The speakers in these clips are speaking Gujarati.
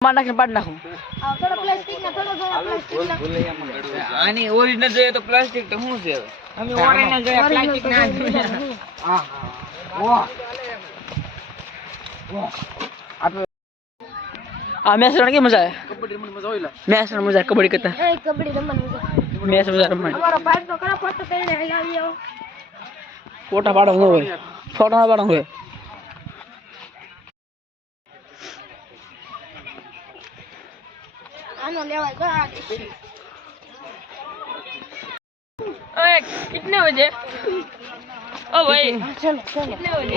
માર નાખીને પાડ નાખું. થોડો પ્લાસ્ટિક ના થોડો પ્લાસ્ટિક ના આની ઓરિજિનલ જોઈએ તો પ્લાસ્ટિક તો શું છે હવે? અમે ઓરિજિનલ જોઈએ પ્લાસ્ટિક ના હા વાહ આ મેચ રમવાની કે મજા આવે? કબડ્ડી રમવાની મજા આવે. મેચ રમવાની મજા કબડ્ડી કરતા. કબડ્ડી રમવાની મજા. મેચ મજા રમવાની. અમારો ભાઈ તો કરા ફોટો કરીને હલાવી આવો. ફોટા પાડો ન હોય. ફોટા પાડો હોય. આનો લેવાય તો આ ओए कितने बजे? ओ भाई चलो चलो कितने बजे?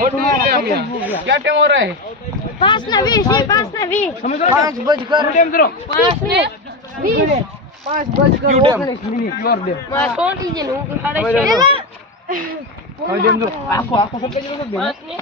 क्या टाइम हो रहा है? 5 ના 20 5 ના 20 5 बजकर 5 ने 20 5 बजकर 19 मिनट योर डे मैं सोटी जे નું સાડે આખો આખો સબ કરી દો 5 ने